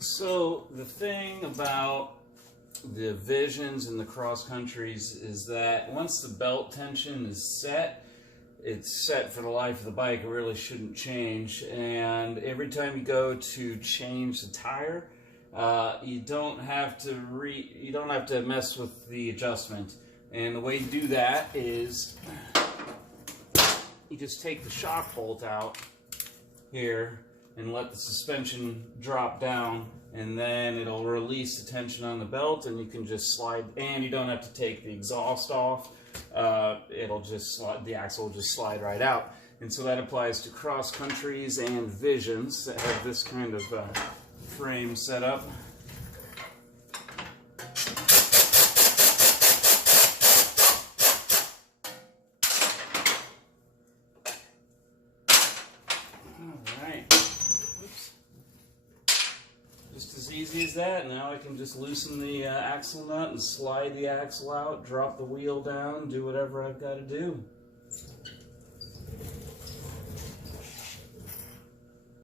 So the thing about the Visions and the cross countries is that once the belt tension is set, it's set for the life of the bike. It really shouldn't change. And every time you go to change the tire, you don't have to mess with the adjustment. And the way you do that is you just take the shock bolt out here and let the suspension drop down, and then it'll release the tension on the belt, and you can just slide, and you don't have to take the exhaust off. It'll just slide, the axle will just slide right out. And so that applies to cross countries and Visions that have this kind of frame set up. Alright, oops. Just as easy as that. Now I can just loosen the axle nut and slide the axle out, drop the wheel down, do whatever I've got to do.